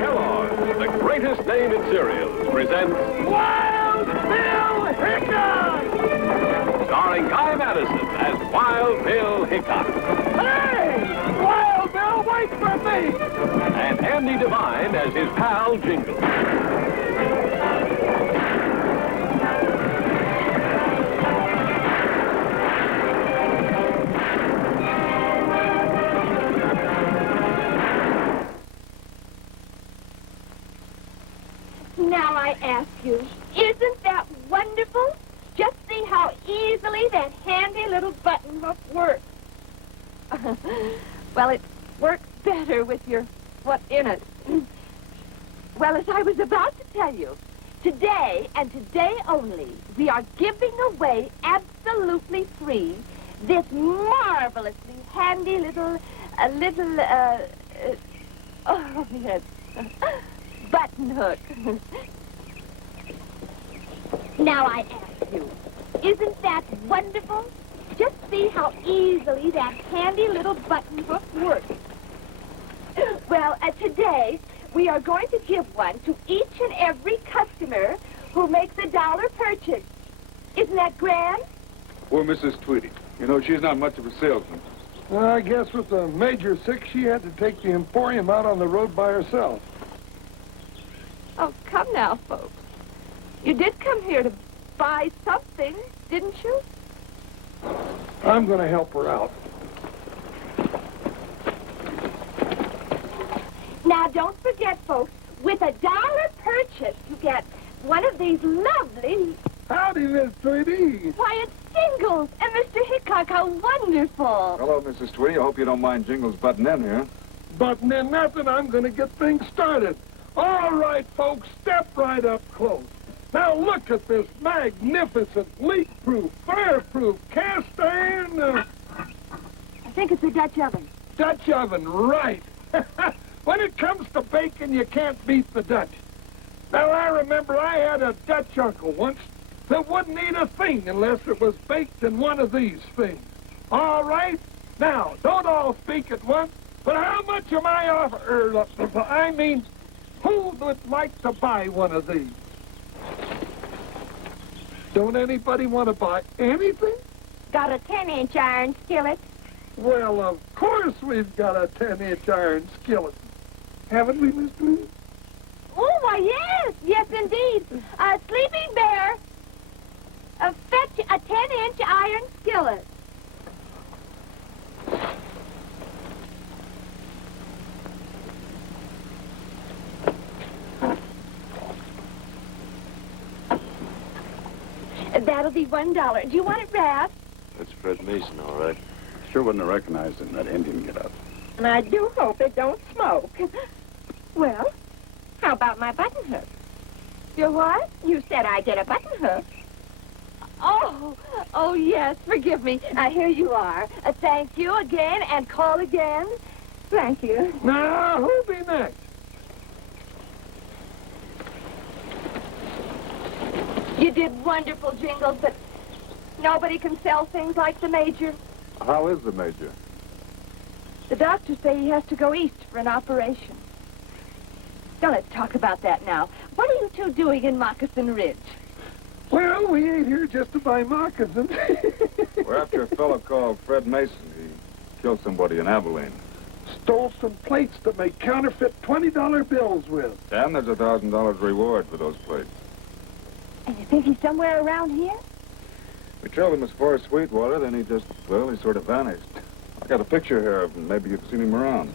Kellogg's, the greatest name in cereals, presents Wild Bill Hickok! Starring Guy Madison as Wild Bill Hickok. Hey! Wild Bill, wait for me! And Andy Devine as his pal Jingles. Now I ask you, isn't that wonderful? Just see how easily that handy little button hook works. Well, it works better with your foot in it. Well, as I was about to tell you, today and today only, we are giving away absolutely free this marvelously handy little oh, yes, button hook. Now I ask you, isn't that wonderful? Just see how easily that handy little button hook works. Well, today, we are going to give one to each and every customer who makes $1 purchase. Isn't that grand? Poor Mrs. Tweedy. You know, she's not much of a salesman. Well, I guess with the Major sick, she had to take the Emporium out on the road by herself. Oh, come now, folks. You did come here to buy something, didn't you? I'm going to help her out. Now, don't forget, folks, with $1 purchase, you get one of these lovely... Howdy, Miss Tweedy. Why, it's Jingles and Mr. Hickok. How wonderful. Hello, Mrs. Tweedy. I hope you don't mind Jingles butting in here. Button in nothing, I'm going to get things started. All right, folks, step right up close. Now look at this magnificent leak-proof, fire-proof cast iron... I think it's a Dutch oven. Dutch oven, right. When it comes to baking, you can't beat the Dutch. Now, I remember I had a Dutch uncle once that wouldn't eat a thing unless it was baked in one of these things. All right? Now, don't all speak at once, but how much am I who would like to buy one of these? Don't anybody want to buy anything? Got a 10-inch iron skillet? Well, of course we've got a 10-inch iron skillet. Haven't we, Miss Tweedy? Oh, why, yes. Yes, indeed. Sleeping Bear, fetch a 10-inch iron skillet. That'll be $1. Do you want it wrapped? That's Fred Mason, all right. Sure wouldn't have recognized him, that Indian get up. And I do hope it don't smoke. Well, how about my button hook? Your what? You said I get a button hook. Oh, yes, forgive me. Here you are. Thank you again, and call again. Thank you. Now, who'll be next? You did wonderful, Jingles, but nobody can sell things like the Major. How is the Major? The doctors say he has to go east for an operation. Now, let's talk about that now. What are you two doing in Moccasin Ridge? Well, we ain't here just to buy moccasins. We're after a fellow called Fred Mason. He killed somebody in Abilene. Stole some plates to make counterfeit $20 bills with. And there's $1,000 reward for those plates. And you think he's somewhere around here? We trailed him as far as Sweetwater, then he sort of vanished. I got a picture here of him. Maybe you've seen him around.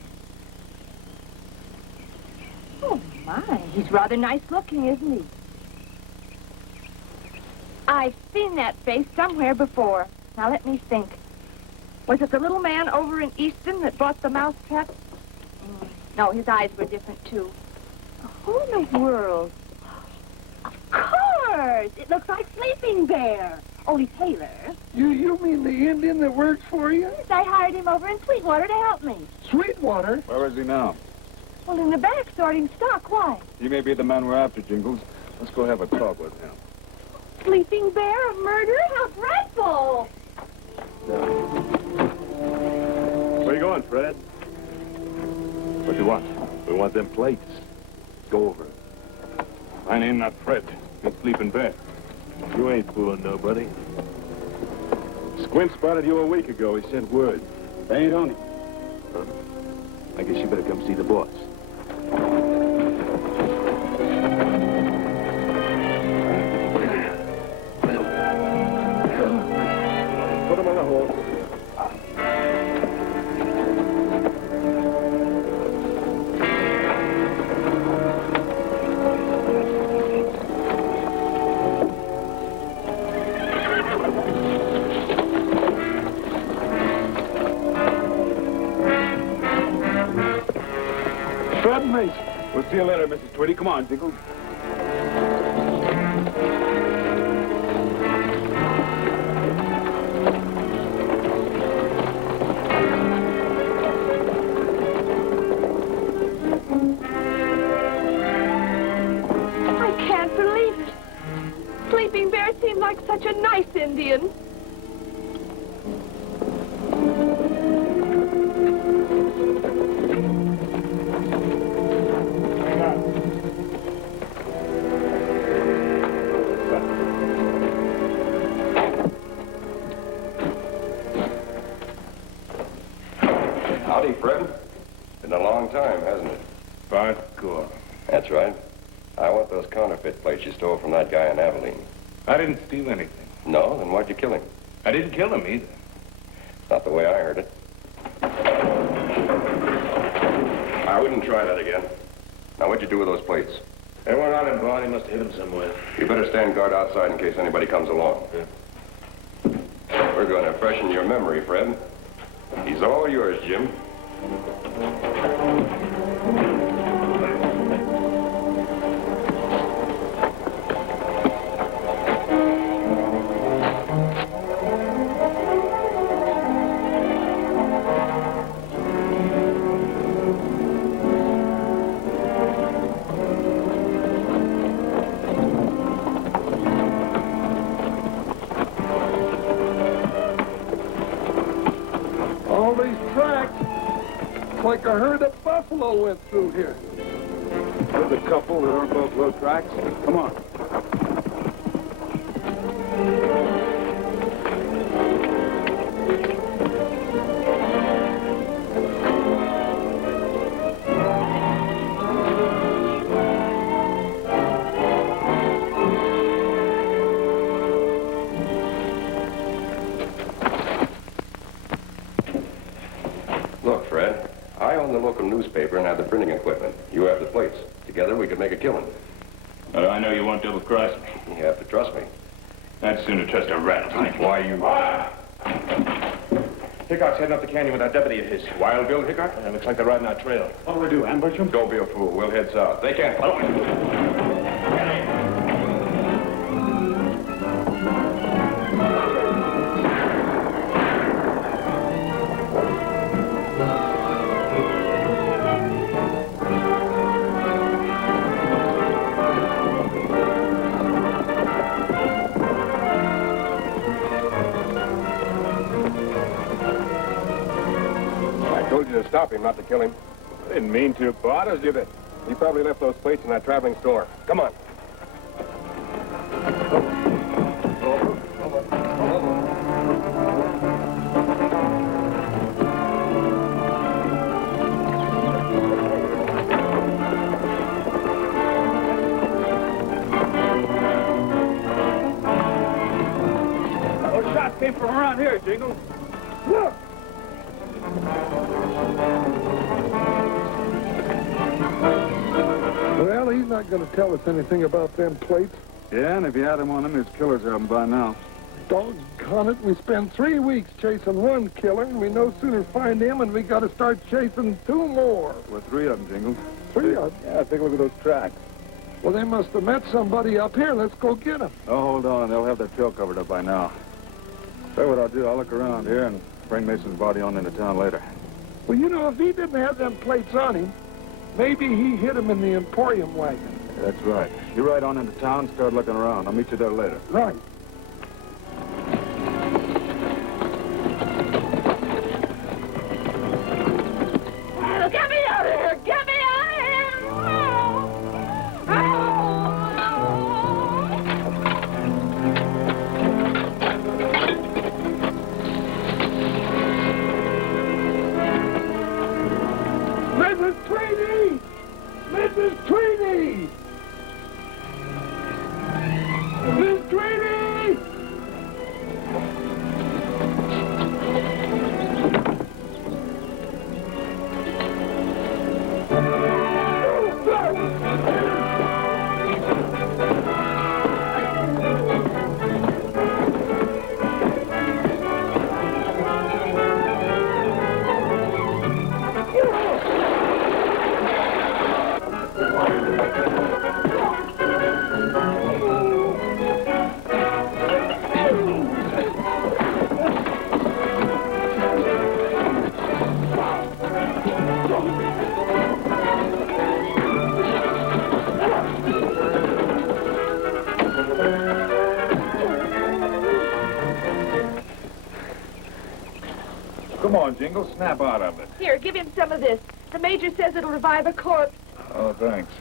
Oh, my. He's rather nice looking, isn't he? I've seen that face somewhere before. Now, let me think. Was it the little man over in Easton that bought the mousetrap? No, his eyes were different, too. Who in the world? Of course! It looks like Sleeping Bear. Only paler. You mean the Indian that works for you? Yes, I hired him over in Sweetwater to help me. Sweetwater? Where is he now? Well, in the back, sorting stock. Why? He may be the man we're after, Jingles. Let's go have a talk with him. Sleeping Bear, a murder? How dreadful! Where you going, Fred? What do you want? We want them plates. Go over it. My name not Fred. You sleep in bed. You ain't fooling nobody. Squint spotted you a week ago. He sent word. They ain't on it. Huh? I guess you better come see the boss. Put him on the horse. Fred Mason. We'll see you later, Mrs. Twitty. Come on, Jingles. I can't believe it. Sleeping Bear seemed like such a nice Indian. Howdy, Fred. Been a long time, hasn't it? Hardcore. That's right. I want those counterfeit plates you stole from that guy in Abilene. I didn't steal anything. No? Then why'd you kill him? I didn't kill him either. Not the way I heard it. I wouldn't try that again. Now, what'd you do with those plates? They weren't on him, Vaughn. He must have hid them somewhere. You better stand guard outside in case anybody comes along. Yeah. We're going to freshen your memory, Fred. He's all yours, Jim. All these tracks. It's like a herd of buffalo went through here. There's a couple that aren't buffalo tracks. Come on. Look, Fred, I own the local newspaper and have the printing equipment. You have the plates. Together, we could make a killing. How do I know you won't double-cross me? You have to trust me. I'd sooner trust a rattlesnake. Why, you... Hickok's heading up the canyon with that deputy of his. Wild Bill Hickok? Looks like they're riding our trail. What do we do, ambush them? Don't be a fool. We'll head south. They can't follow me. I told you to stop him, not to kill him. I didn't mean to, but Yes, you did. He probably left those plates in that traveling store. Come on. those shots came from around here, Jingles. Look! Well, he's not going to tell us anything about them plates. Yeah, and if you had him on him, his killers have him by now. Doggone it, we spent 3 weeks chasing one killer, and we no sooner find him, and we got to start chasing 2 more. Well, 3 of them, Jingles. 3 of them. Yeah, take a look at those tracks. Well, they must have met somebody up here. Let's go get them. Oh, hold on. They'll have their trail covered up by now. Tell you what I'll do. I'll look around here and bring Mason's body on into town later. Well, you know, if he didn't have them plates on him, maybe he hid them in the Emporium wagon. That's right. You ride on into town and start looking around. I'll meet you there later. Right. Get me out of here! Mrs. Tweedy! Mrs. Tweedy! Miss Tweedy! Come on, Jingles, snap out of it. Here, give him some of this. The major says it'll revive a corpse. Oh, thanks.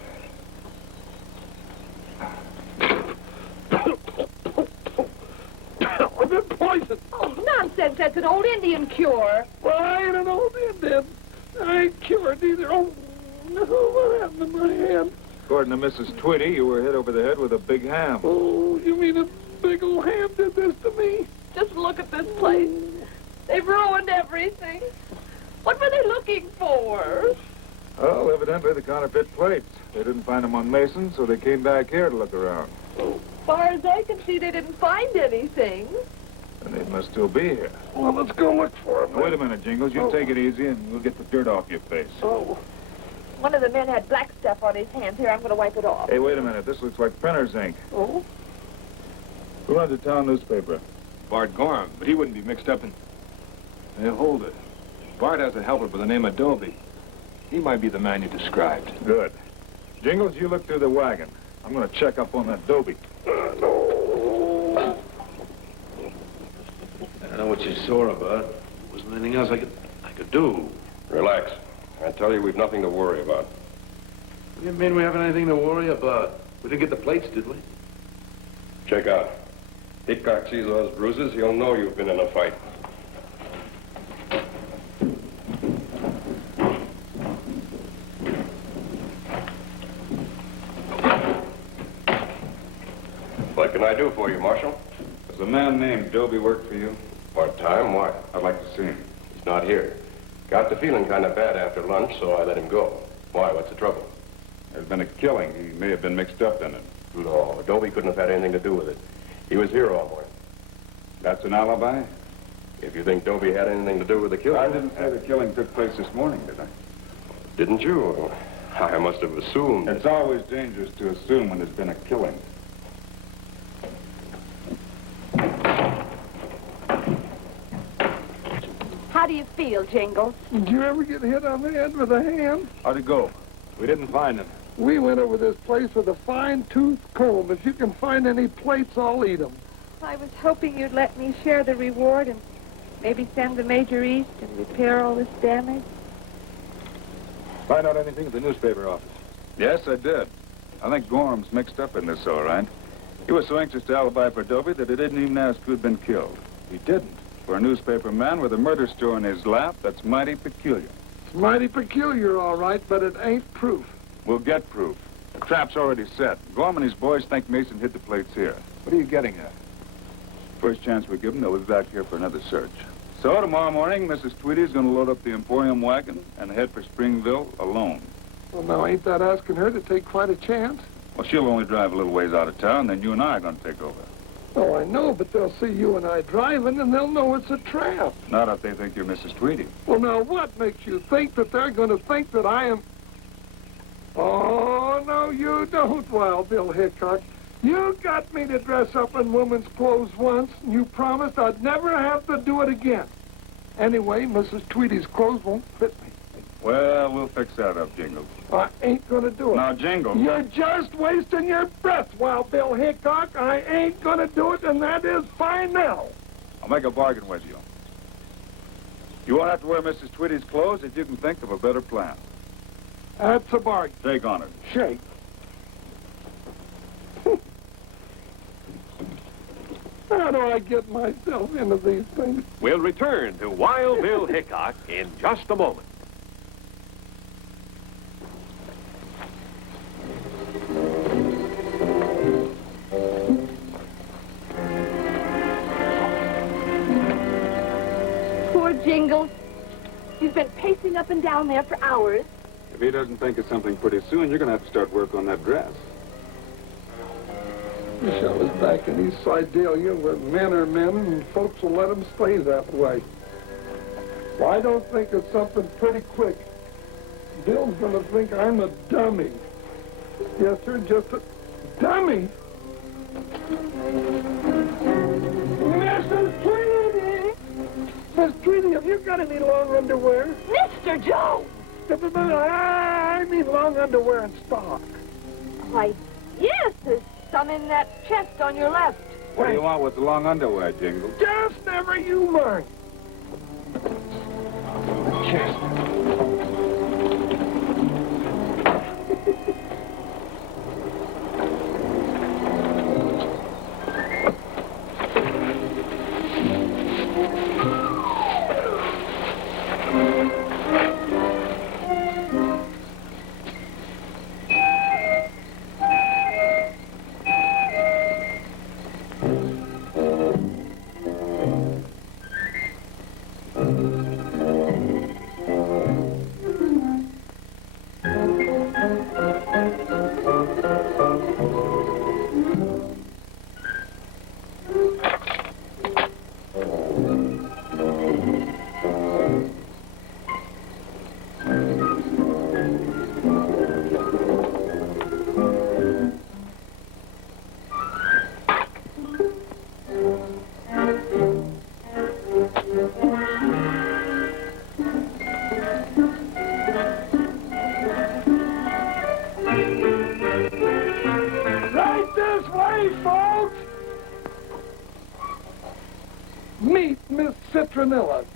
I've been poisoned. Oh, nonsense. That's an old Indian cure. Well, I ain't an old Indian. I ain't cured either. Oh, no, what happened to my hand? According to Mrs. Tweedy, you were hit over the head with a big ham. Oh, you mean a big old ham did this to me? Just look at this place. They've ruined everything. What were they looking for? Well, evidently the counterfeit plates. They didn't find them on Mason, so they came back here to look around. As far as I can see, they didn't find anything. And they must still be here. Well, let's go look for them. Wait a minute, Jingles. You take it easy, and we'll get the dirt off your face. Oh. One of the men had black stuff on his hands. Here, I'm going to wipe it off. Hey, wait a minute. This looks like printer's ink. Oh? Who runs the town newspaper? Bart Gorham, but he wouldn't be mixed up in... Hey, hold it. Bart has a helper by the name of Dobie. He might be the man you described. Good. Jingles, you look through the wagon. I'm going to check up on that Dobie. I know what you saw about. There wasn't anything else I could do. Relax. I tell you, we've nothing to worry about. What do you mean we haven't anything to worry about? We didn't get the plates, did we? Check out. Hickok sees those bruises, he'll know you've been in a fight. What can I do for you, Marshal? Does a man named Dobie work for you? Part-time? Why? I'd like to see him. He's not here. Got to feeling kind of bad after lunch, so I let him go. Why? What's the trouble? There's been a killing. He may have been mixed up in it. No, Dobie couldn't have had anything to do with it. He was here all morning. That's an alibi? If you think Dobie had anything to do with the killing... I didn't say the killing took place this morning, did I? Didn't you? I must have assumed... It's always dangerous to assume when there's been a killing. How do you feel, Jingles? Did you ever get hit on the head with a ham? How'd it go? We didn't find him. We went over this place with a fine-tooth comb. If you can find any plates, I'll eat them. I was hoping you'd let me share the reward and maybe send the Major east and repair all this damage. Find out anything at the newspaper office? Yes, I did. I think Gorham's mixed up in this, all right. He was so anxious to alibi for Dobie that he didn't even ask who'd been killed. He didn't. For a newspaper man with a murder store in his lap, that's mighty peculiar. It's mighty peculiar, all right, but it ain't proof. We'll get proof. The trap's already set. Gorham and his boys think Mason hid the plates here. What are you getting at? First chance we give them, they'll be back here for another search. So tomorrow morning, Mrs. Tweedy's going to load up the Emporium wagon and head for Springville alone. Well, now, ain't that asking her to take quite a chance? Well, she'll only drive a little ways out of town, then you and I are going to take over. Oh, I know, but they'll see you and I driving, and they'll know it's a trap. Not if they think you're Mrs. Tweedy. Well, now, what makes you think that they're going to think that I am... Oh, no, you don't, Wild Bill Hickok. You got me to dress up in woman's clothes once, and you promised I'd never have to do it again. Anyway, Mrs. Tweedy's clothes won't fit me. Well, we'll fix that up, Jingles. I ain't going to do it. Now, Jingles... You're just wasting your breath, Wild Bill Hickok. I ain't going to do it, and that is final. I'll make a bargain with you. You won't have to wear Mrs. Tweedy's clothes if you can think of a better plan. That's a bargain. Shake on it. Shake. How do I get myself into these things? We'll return to Wild Bill Hickok in just a moment. up and down there for hours. If he doesn't think of something pretty soon, you're going to have to start work on that dress. Wish I was back in East Sidelia where men are men and folks will let them stay that way. Well, I don't think of something pretty quick. Bill's going to think I'm a dummy. Yes, sir, just a dummy. Mrs. Tweedy! Miss Tweedy, have you got any long underwear? Mr. Joe! I mean long underwear in stock. Why, yes, there's some in that chest on your left. What do you want with the long underwear, Jingles? Just never you mind. Chest.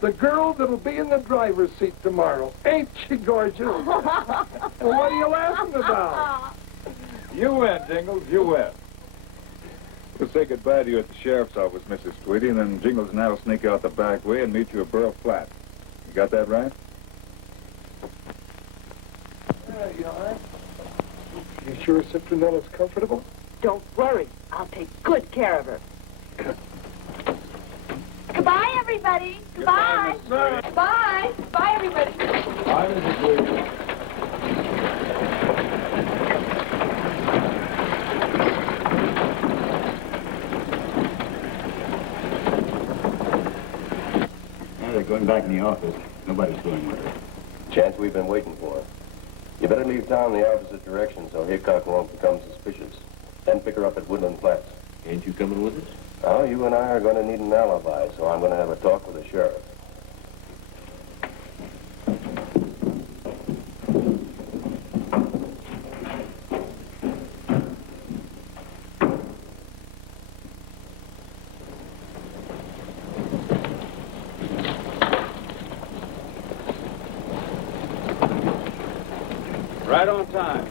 The girl that'll be in the driver's seat tomorrow. Ain't she gorgeous? And what are you laughing about? You win, Jingles, you win. We'll say goodbye to you at the sheriff's office, Mrs. Tweedy, and then Jingles and I will sneak out the back way and meet you at Burl Flat. You got that right? There you are. You sure Citronella's comfortable? Don't worry. I'll take good care of her. Goodbye, everybody. Goodbye. Goodbye. Bye, everybody. Bye, Mrs. Tweedy. They're going back in the office. Nobody's going with her. Chance we've been waiting for. You better leave town the opposite direction so Hickok won't become suspicious. Then pick her up at Woodland Flats. Ain't you coming with us? Now, you and I are going to need an alibi, so I'm going to have a talk with the sheriff. Right on time.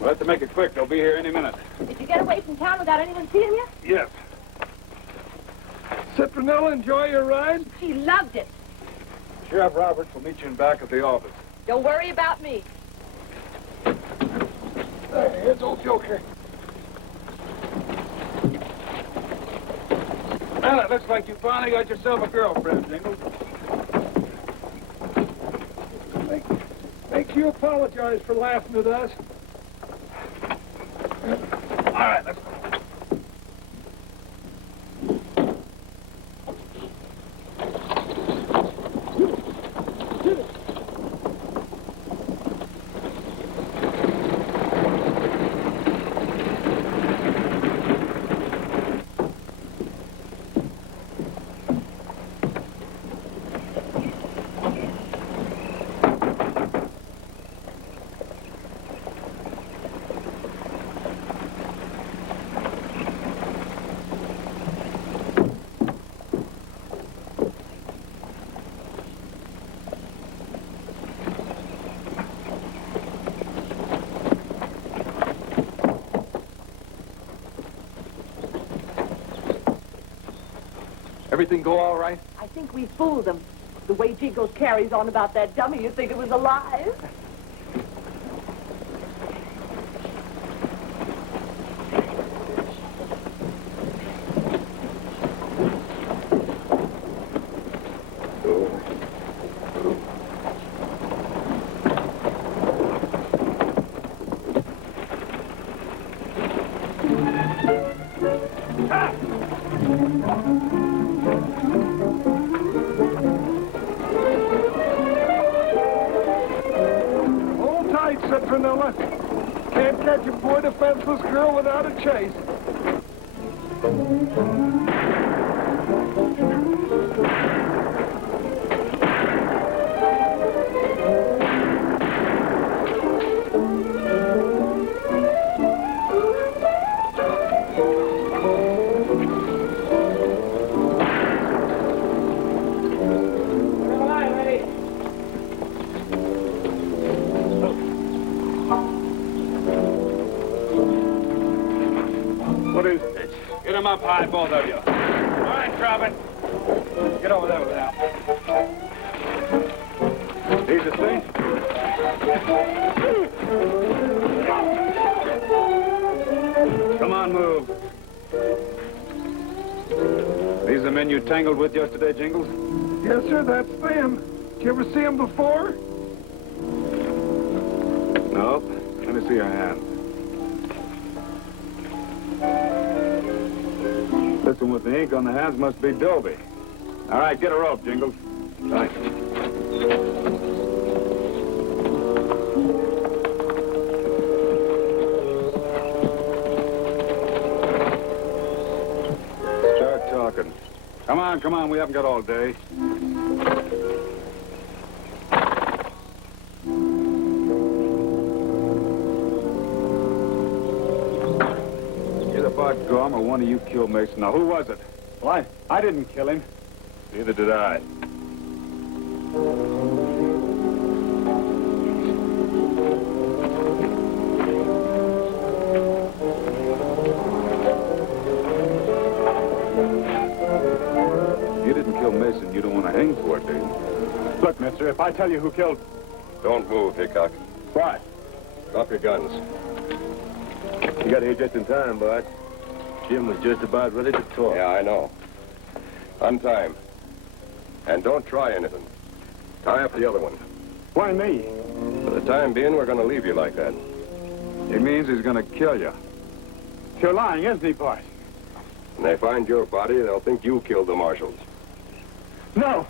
We'll have to make it quick. They'll be here any minute. Did you get away from town without anyone seeing you? Yes. Citronella, enjoy your ride? She loved it. Sheriff Roberts will meet you in back of the office. Don't worry about me. Hey, here's old Joker. Well, it looks like you finally got yourself a girlfriend, Jingles. Make you apologize for laughing at us. All right, let's go. Everything go all right? I think we fooled them. The way Jingles carries on about that dummy, you'd think it was alive. Citronella. Can't catch a poor defenseless girl without a chase. What is this? Get him up high, both of you. All right, drop it. Get over there with that. Easy, see? Come on, move. These the men you tangled with yesterday, Jingles? Yes, sir, that's them. Did you ever see them before? Nope. Let me see your hand. This one with the ink on the hands must be Dobie. All right, get a rope, Jingles. Thanks. Start talking. Come on, we haven't got all day. Either Bart Gorm or one of you killed Mason. Now, who was it? Well, I didn't kill him. Neither did I. You didn't kill Mason. You don't want to hang for it, do you? Look, mister, if I tell you who killed... Don't move, Hickok. Why? Drop your guns. You got here just in time, Bart. Jim was just about ready to talk. Yeah, I know. Untie him. And don't try anything. Tie up the other one. Why me? For the time being, we're going to leave you like that. He means he's going to kill you. You're lying, isn't he, Bart? When they find your body, they'll think you killed the marshals. No!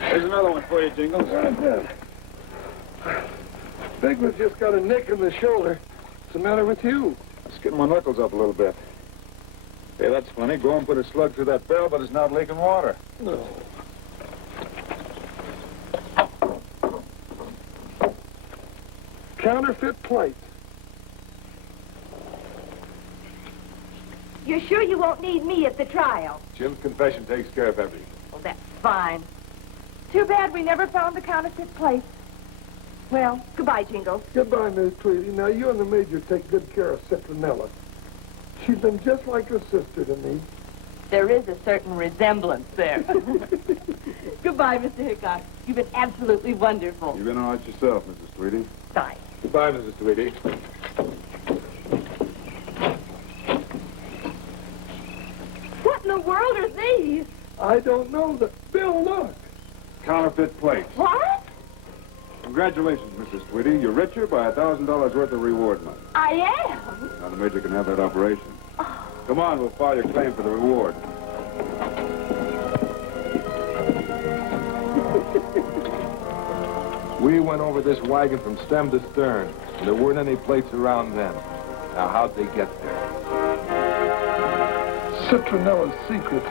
Here's another one for you, Jingles. Big one's just got a nick in the shoulder. What's the matter with you? Let's get my knuckles up a little bit. Hey, that's funny. Go and put a slug through that barrel, but it's not leaking water. No. Counterfeit plate. You're sure you won't need me at the trial? Jim's confession takes care of everything. Well, that's fine. Too bad we never found the counterfeit plate. Well, goodbye, Jingles. Goodbye, Miss Tweedy. Now, you and the Major take good care of Citronella. She's been just like a sister to me. There is a certain resemblance there. Goodbye, Mr. Hickok. You've been absolutely wonderful. You've been all right yourself, Mrs. Tweedy. Bye. Goodbye, Mrs. Tweedy. What in the world are these? I don't know that. Bill, look. Counterfeit plates. What? Congratulations, Mrs. Tweedy. You're richer by $1,000 worth of reward money. I am? Now the Major can have that operation. Come on, we'll file your claim for the reward. We went over this wagon from stem to stern, and there weren't any plates around then. Now, how'd they get there? Citronella's secret.